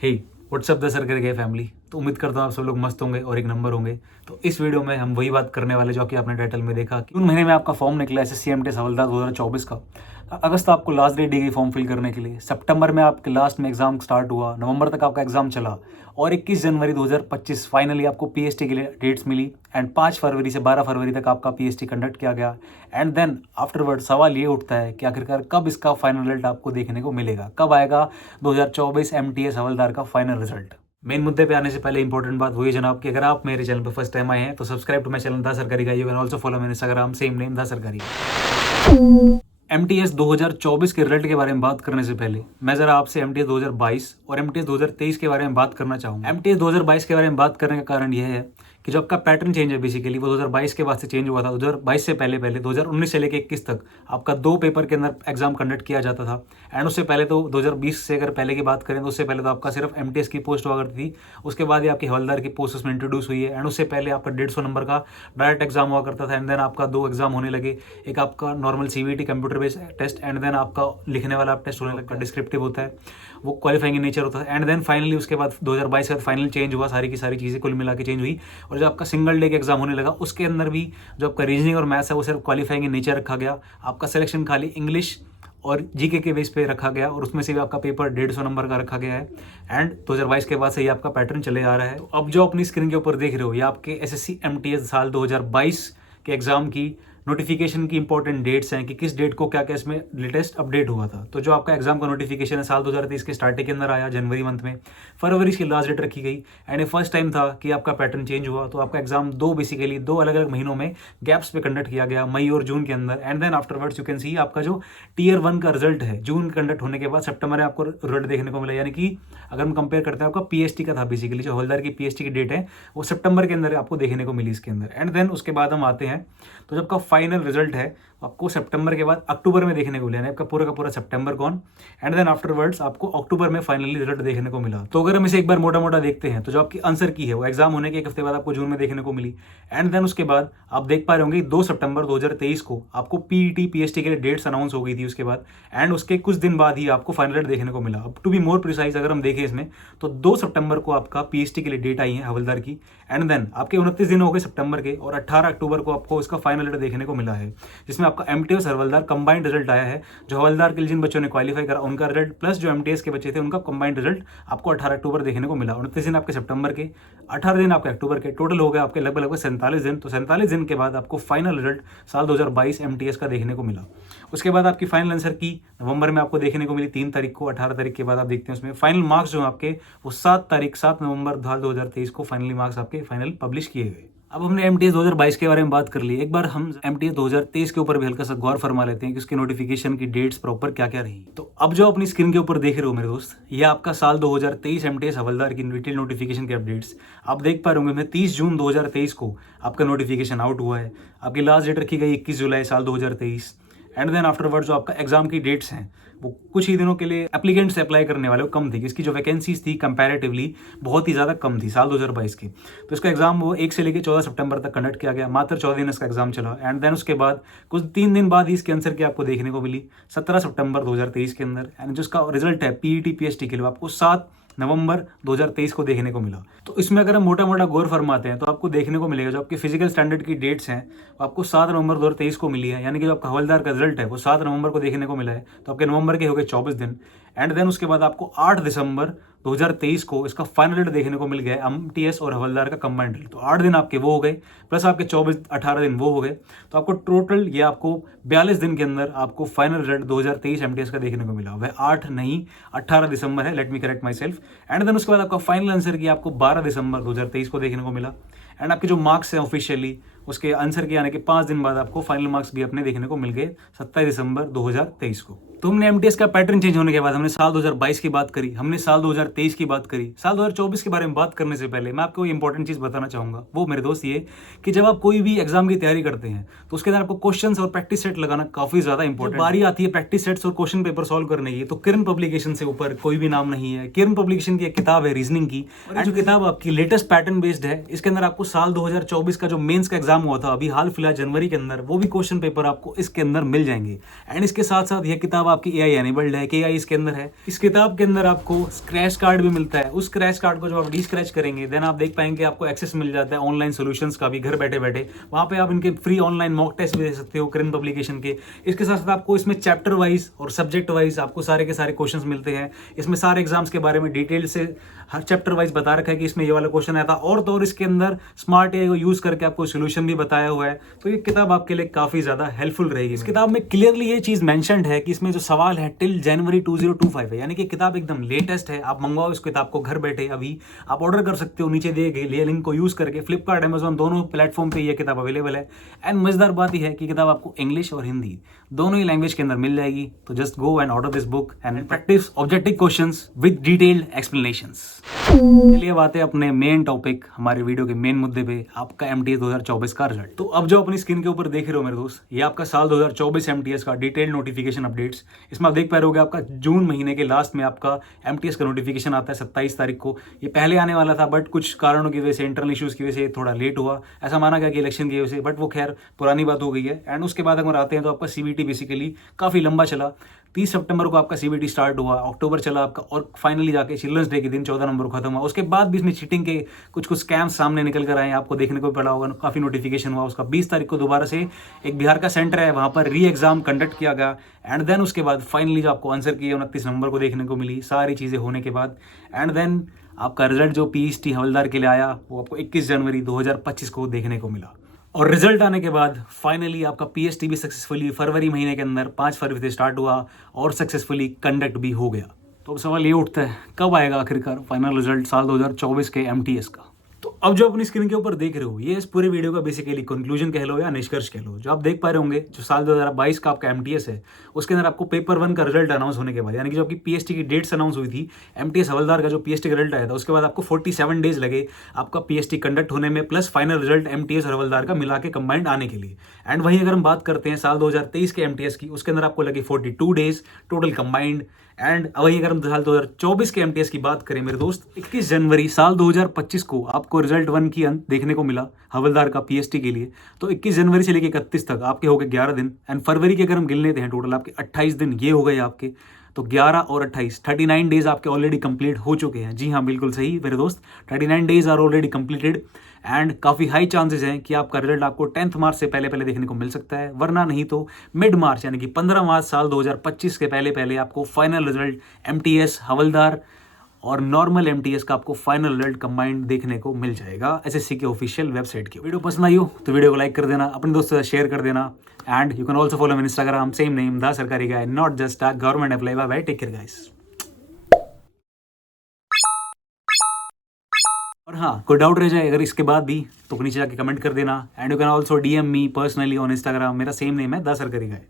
Hey WhatsApp the सरकारी गए family. तो उम्मीद करता हूँ आप सब लोग मस्त होंगे और एक नंबर होंगे। तो इस वीडियो में हम वही बात करने वाले जो कि आपने टाइटल में देखा कि 3 महीने में आपका फॉर्म निकला एसएससी एमटीएस हवलदार 2024 का। अगस्त आपको लास्ट डेट दी गई फॉर्म फिल करने के लिए। सितंबर में आपके लास्ट में एग्जाम स्टार्ट हुआ, नवंबर तक आपका एग्जाम चला और 21 जनवरी 2025 फाइनली आपको पीएचटी के लिए डेट्स मिली एंड 5 फरवरी से 12 फरवरी तक आपका पीएचटी कंडक्ट किया गया। एंड देन आफ्टरवर्ड सवाल ये उठता है कि आखिरकार कब इसका फाइनल रिजल्ट आपको देखने को मिलेगा, कब आएगा 2024 एमटीएस हवलदार का फाइनल रिजल्ट। मेन मुद्दे पे आने से पहले इंपॉर्टेंट बात वही जनाब कि अगर आप मेरे चैनल पर फर्स्ट टाइम आए हैं तो subscribe to my channel the Sarkari guide. You can also follow मेरे Instagram same name the Sarkari. MTS 2024 के रिजल्ट के बारे में बात करने से पहले मैं जरा आपसे एमटीएस 2022 और एमटीएस 2023 के बारे में बात करना चाहूँगा। एमटीएस 2022 के बारे में बात करने का कारण यह है कि जो आपका पैटर्न चेंज है बेसिकली वो 2022 के बाद से चेंज हुआ था। 2022 से पहले 2019 से लेकर 21 तक आपका 2 पेपर के अंदर एग्जाम कंडक्ट किया जाता था। एंड उससे पहले तो 2020 से अगर पहले की बात करें तो उससे पहले तो आपका सिर्फ एमटीएस की पोस्ट हुआ करती थी। उसके बाद ही आपकी हवलदार की पोस्ट उसमें इंट्रोड्यूस हुई है। एंड उससे पहले आपका 150 नंबर का डायरेक्ट एग्जाम हुआ करता था। एंड देन आपका 2 एग्जाम होने लगे, एक आपका normal CBT computer based test and then आपका लिखने वाला टेस्ट होने लगा, डिस्क्रिप्टिव होता है, वो क्वालिफाइंग इन नेचर होता है। एंड देन फाइनली उसके बाद 2022 के बाद फाइनल चेंज हुआ, सारी की सारी चीज़ें कुल मिला के चेंज हुई। और जो आपका सिंगल डे एग्जाम होने लगा उसके अंदर भी जो आपका रीजनिंग और मैथ्स है वो सिर्फ क्वालिफाइंग इन नेचर रखा गया। आपका सिलेक्शन खाली इंग्लिश और जीके के बेस पे रखा गया और उसमें से भी आपका पेपर 150 नंबर का रखा गया है। एंड 2022 के बाद से ये आपका पैटर्न चले आ रहा है। तो अब जो अपनी स्क्रीन के ऊपर देख रहे हो ये आपके एसएससी एमटीएस साल 2022 के एग्जाम की नोटिफिकेशन की इंपॉर्टेंट डेट्स हैं कि किस डेट को क्या क्या इसमें लेटेस्ट अपडेट हुआ था। तो जो आपका एग्जाम का नोटिफिकेशन है साल 2023 के स्टार्टिंग के अंदर आया जनवरी मंथ में, फरवरी की लास्ट डेट रखी गई। एंड ये फर्स्ट टाइम था कि आपका पैटर्न चेंज हुआ। तो आपका एग्जाम बेसिकली दो अलग अलग महीनों में गैप्स पे कंडक्ट किया गया, मई और जून के अंदर। And then afterwards you can see आपका जो टीयर 1 का रिजल्ट है जून कंडक्ट होने के बाद सितंबर में आपको रिजल्ट देखने को मिला। यानी कि अगर हम कंपेयर करते हैं आपका पीएचटी का था बेसिकली, जो हवलदार की पीएचटी की डेट है वो सितंबर के अंदर आपको देखने को मिली इसके अंदर। एंड देन उसके बाद हम आते हैं तो जब आपका फाइनल रिजल्ट है आपको सितंबर के बाद अक्टूबर में देखने को मिला, आपका पूरा का पूरा सितंबर गॉन। एंड देन आफ्टरवर्ड्स आपको अक्टूबर में फाइनली रिजल्ट देखने को मिला। तो अगर हम इसे एक बार मोटा मोटा देखते हैं तो जो आपकी आंसर की है वो एग्जाम होने के 1 हफ्ते बाद आपको जून में देखने को मिली। एंड देन उसके बाद आप देख पा रहे होंगे 2 सितंबर 2023 को आपको पीईटी पीएचटी के लिए डेट्स अनाउंस हो गई थी उसके बाद। एंड उसके कुछ दिन बाद ही आपको फाइनल रिजल्ट देखने को मिला। अब टू बी मोर प्रिसाइज अगर हम देखें इसमें तो 2 सितंबर को आपका पीएचटी के लिए डेट आई है हवलदार की। एंड देन आपके 29 दिन हो गए सितंबर के और 18 अक्टूबर को आपको इसका फाइनल रिजल्ट देखने को मिला है, जिसमें आपका एमटीएस हवलदार कंबाइंड रिजल्ट आया है। जो हवलदार के लिए जिन बच्चों ने क्वालिफाई करा उनका रिजल्ट प्लस जो एमटीएस के बच्चे थे उनका कंबाइंड रिजल्ट आपको 18 अक्टूबर देखने को मिला। 29 दिन आपके सितंबर के, 18 दिन आपके अक्टूबर के, टोटल हो गए आपके लगभग 47 दिन। तो 47 दिन के बाद आपको फाइनल रिजल्ट साल 2022 एमटीएस का देखने को मिला। उसके बाद आपकी फाइनल आंसर की नवंबर में आपको देखने को मिली 3 तारीख को। 18 तारीख के बाद आप देखते हैं उसमें फाइनल मार्क्स जो आपके वो 7 नवंबर 2023 को फाइनली मार्क्स आपके फाइनल पब्लिश किए गए। अब हमने एमटीएस 2022 के बारे में बात कर ली, एक बार हम एमटीएस 2023 के ऊपर भी हल्का सा गौर फरमा लेते हैं कि उसके नोटिफिकेशन की डेट्स प्रॉपर क्या क्या रही। तो अब जो अपनी स्क्रीन के ऊपर देख रहे हो मेरे दोस्त, ये आपका साल 2023 एमटीएस हवलदार की डिटेल नोटिफिकेशन के अपडेट्स आप देख पा रहे होंगे। 30 जून 2023 को आपका नोटिफिकेशन आउट हुआ है। आपकी लास्ट डेट रखी गई 21 जुलाई साल 2023। एंड देन आफ्टरवर्ड जो आपका एग्जाम की डेट्स हैं वो कुछ ही दिनों के लिए एप्लीकेंट से अप्लाई करने वाले वो कम थी, इसकी जो वैकेंसीज थी कंपैरेटिवली बहुत ही ज़्यादा कम थी साल 2022 की। तो इसका एग्जाम वो 1 से लेकर 14 सितंबर तक कंडक्ट किया गया, मात्र 14 दिन इसका एग्जाम चला। एंड देन उसके बाद कुछ 3 दिन बाद ही इसके आंसर की आपको देखने को मिली 17 सितंबर 2023 के अंदर। एंड जो इसका रिजल्ट है पीईटी पीएचटी के लिए आपको 7 नवंबर 2023 को देखने को मिला। तो इसमें अगर हम मोटा मोटा गौर फरमाते हैं तो आपको देखने को मिलेगा जो आपके फिजिकल स्टैंडर्ड की डेट्स हैं वो आपको 7 नवंबर 2023 को मिली है। यानी कि जो आपका हवलदार का रिजल्ट है वो 7 नवंबर को देखने को मिला है। तो आपके नवंबर के हो गए 24 दिन। एंड देन उसके बाद आपको 8 दिसंबर 2023 को इसका फाइनल रिजल्ट देखने को मिल गया एमटीएस और हवलदार का कंबाइंड रिजल्ट। तो 8 दिन आपके वो हो गए प्लस आपके 18 दिन वो हो गए। तो आपको टोटल ये आपको 42 दिन के अंदर आपको फाइनल रिजल्ट 2023 एमटीएस का देखने को मिला। वह 8 नहीं 18 दिसंबर है, let me correct myself. And then उसके बाद आपका फाइनल आंसर की आपको 12 दिसंबर 2023 को देखने को मिला। एंड आपके जो मार्क्स हैं ऑफिशियली उसके आंसर के आने के 5 दिन बाद आपको फाइनल मार्क्स भी अपने देखने को मिल गए 27 दिसंबर 2023 को। तो हमने एमटीएस का पैटर्न चेंज होने के बाद हमने साल 2022 की बात करी, हमने साल 2023 की बात करी। साल 2024 के बारे में बात करने से पहले मैं आपको इंपॉर्टेंट चीज बताना चाहूंगा, वो मेरे दोस्त ये कि जब आप कोई भी एग्जाम की तैयारी करते हैं तो उसके अंदर आपको क्वेश्चंस और प्रैक्टिस सेट लगाना काफी ज्यादा इंपॉर्टेंट। बारी आती है प्रैक्टिस सेट्स और क्वेश्चन पेपर सॉल्व करने की, तो किरण पब्लिकेशन से ऊपर कोई भी नाम नहीं है। किरण पब्लिकेशन की एक किताब है रीजनिंग की, और जो किताब आपकी लेटेस्ट पैटर्न बेस्ड है, इसके अंदर आपको साल 2024 का जो मेंस का एग्जाम एग्जाम हुआ था अभी हाल फिलहाल जनवरी के अंदर, वो भी क्वेश्चन पेपर आपको इसके अंदर मिल जाएंगे। एंड इसके साथ साथ यह किताब आपकी AI एनेबल्ड है कि AI इसके अंदर है। इस किताब के अंदर आपको स्क्रैच कार्ड भी मिलता है। उस स्क्रैच कार्ड को जब आप डी-स्क्रैच करेंगे देन आप देख पाएंगे आपको एक्सेस मिल जाता है ऑनलाइन सोल्यूशंस का भी, घर बैठे बैठे। वहाँ पे आप इनके फ्री ऑनलाइन मॉक टेस्ट भी दे सकते हो करेंट पब्लिकेशन के। इसके साथ साथ आपको इसमें चैप्टर वाइज और सब्जेक्ट वाइज आपको सारे के सारे क्वेश्चंस मिलते हैं। इसमें सारे एग्जाम्स के बारे में डिटेल से हर चैप्टर वाइज बता रखा है कि इसमें ये वाला क्वेश्चन आया था, और तो और इसके अंदर स्मार्ट AI को यूज करके आपको सोल्यूशन भी बताया हुआ है। तो ये किताब आपके लिए काफी ज्यादा हेल्पफुल रहेगी। इस किताब में क्लियरली ये चीज मेंशन्ड है कि इसमें जो सवाल है टिल जनवरी 2025 है, यानी कि किताब एकदम लेटेस्ट है। आप मंगवाओ इस किताब को घर बैठे, अभी आप ऑर्डर कर सकते हो नीचे दिए गए लिंक को यूज करके। फ्लिपकार्ट, अमेजॉन दोनों प्लेटफॉर्म पे ये किताब अवेलेबल है। एंड मजेदार बात यह है कि किताब आपको इंग्लिश और हिंदी दोनों ही लैंग्वेज के अंदर मिल जाएगी। तो just go and order this book and practice objective questions with detailed explanations. चलिए अब आते हैं अपने मेन टॉपिक, हमारे वीडियो के मेन मुद्दे पे, आपका MTS 2024 का रिजल्ट। तो अब जो अपनी स्क्रीन के ऊपर देख रहे हो मेरे दोस्त, ये आपका साल 2024 MTS का डिटेल्ड नोटिफिकेशन अपडेट्स। इसमें आप देख पा रहे होगे आपका जून महीने के लास्ट में आपका MTS का नोटिफिकेशन आता है 27 तारीख को। ये पहले आने वाला था बट कुछ कारणों की वजह से, इंटरनल इश्यूज की वजह से थोड़ा लेट हुआ। ऐसा माना गया कि इलेक्शन की वजह से, बट वो खैर पुरानी बात हो गई है। एंड उसके बाद अगर आते हैं तो आपका CBT बेसिकली काफी लंबा चला। 30 सितंबर को आपका CBT स्टार्ट हुआ, अक्टूबर चला आपका, और फाइनली जाके चिल्ड्रंस डे के दिन 14 नंबर को खत्म हुआ। उसके बाद भी इसमें चीटिंग के कुछ स्कैम्स सामने निकल कर आए, आपको देखने को पड़ा होगा, काफी नोटिफिकेशन हुआ उसका। 20 तारीख को दोबारा से एक बिहार का सेंटर है, वहां पर री एग्जाम कंडक्ट किया गया। एंड देन उसके बाद फाइनली जो आपको आंसर की 29 नंबर को देखने को मिली, सारी चीजें होने के बाद। एंड देन आपका रिजल्ट जो PST हवलदार के लिए आया वो आपको 21 जनवरी 2025 को देखने को मिला। और रिजल्ट आने के बाद फाइनली आपका PST भी सक्सेसफुली फरवरी महीने के अंदर 5 फरवरी से स्टार्ट हुआ और सक्सेसफुली कंडक्ट भी हो गया। तो अब सवाल ये उठता है कब आएगा आखिरकार फाइनल रिजल्ट साल 2024 के MTS का। तो अब जो अपनी स्क्रीन के ऊपर देख रहे हो ये इस पूरे वीडियो का बेसिकली कंक्लूजन कह लो या निष्कर्ष कह लो। जो आप देख पा रहे होंगे जो साल 2022 का आपका MTS है उसके अंदर आपको पेपर 1 का रिजल्ट अनाउंस होने के बाद, यानी कि जो आपकी PST की डेट्स अनाउंस हुई थी, MTS हवलदार का जो PST का रिजल्ट आया था उसके बाद आपको 47 डेज लगे आपका PST कंडक्ट होने में, प्लस फाइनल रिजल्ट MTS हवलदार का मिला के कंबाइंड आने के लिए। एंड वहीं अगर हम बात करते हैं साल 2023 के MTS की, उसके अंदर आपको लगे 42 डेज टोटल कंबाइंड। एंड वही अगर हम साल 2024 के MTS की बात करें मेरे दोस्त, 21 जनवरी साल 2025 को आपको रिजल्ट 1 की अंत देखने को मिला हवलदार का PST के लिए। तो 21 जनवरी से लेकर 31 तक आपके हो गए 11 दिन। एंड फरवरी के अगर हम गिन लेते हैं टोटल आपके 28 दिन ये हो गए आपके। तो 11 और 28 39 डेज आपके ऑलरेडी कंप्लीट हो चुके हैं। जी हाँ, बिल्कुल सही मेरे दोस्त, 39 days are already completed. And काफ़ी हाई चांसेस हैं कि आपका रिजल्ट आपको 10 मार्च से पहले पहले देखने को मिल सकता है, वरना नहीं तो मिड मार्च यानी कि 15 मार्च साल 2025 के पहले पहले आपको फाइनल रिजल्ट MTS हवलदार और नॉर्मल MTS का आपको फाइनल रिजल्ट कंबाइंड देखने को मिल जाएगा SSC के ऑफिशियल वेबसाइट की। वीडियो पसंद आई हो तो वीडियो को लाइक कर देना, अपने दोस्तों से शेयर कर देना। And you can also follow me Instagram, same name the Sarkari guy, not just a government employee. Bye, take care guys. और हाँ, कोई डाउट रह जाए अगर इसके बाद भी तो नीचे जाके कमेंट कर देना। And you can also DM me personally on Instagram, मेरा सेम नेम है द सरकारी गाय।